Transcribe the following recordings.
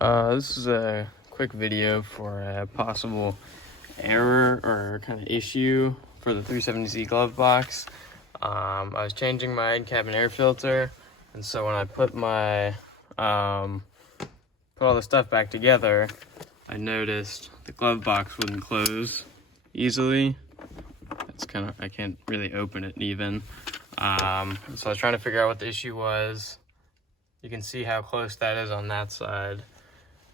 This is a quick video for a possible error or kind of issue for the 370Z glove box. I was changing my in-cabin air filter, and so when I put my put all the stuff back together, I noticed the glove box wouldn't close easily. It's kind of, I can't really open it even. So I was trying to figure out what the issue was. You can see how close that is on that side.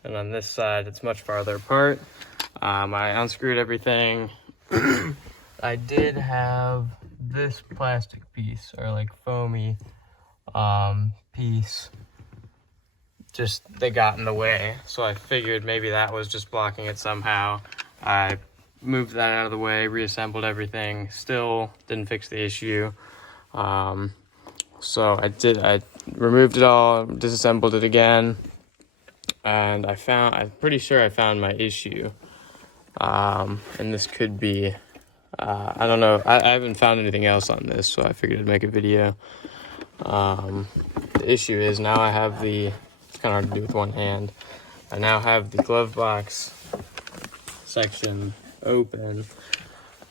And on this side, it's much farther apart. I unscrewed everything. I did have this plastic piece, or like foamy piece, just they got in the way. So I figured maybe that was just blocking it somehow. I moved that out of the way, reassembled everything, still didn't fix the issue. So I removed it all, disassembled it again, and I'm pretty sure I found my issue. And this could be, I don't know, I haven't found anything else on this, so I figured I'd make a video. The issue is now I have it's kind of hard to do with one hand. I now have the glove box section open,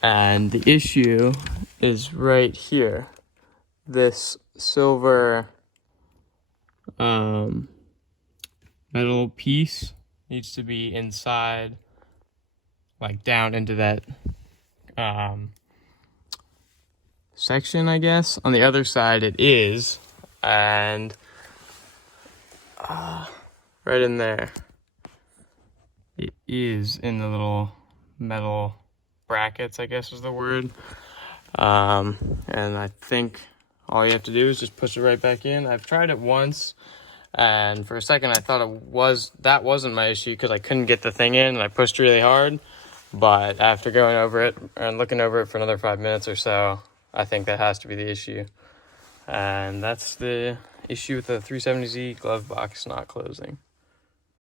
and the issue is right here. This silver metal piece needs to be inside, like down into that section, I guess. On the other side it is, and right in there it is in the little metal brackets, I guess is the word. And I think all you have to do is just push it right back in. I've tried it once, and for a second I thought that wasn't my issue because I couldn't get the thing in and I pushed really hard. But after going over it and looking over it for another 5 minutes or so, I think that has to be the issue. And that's the issue with the 370Z glove box not closing.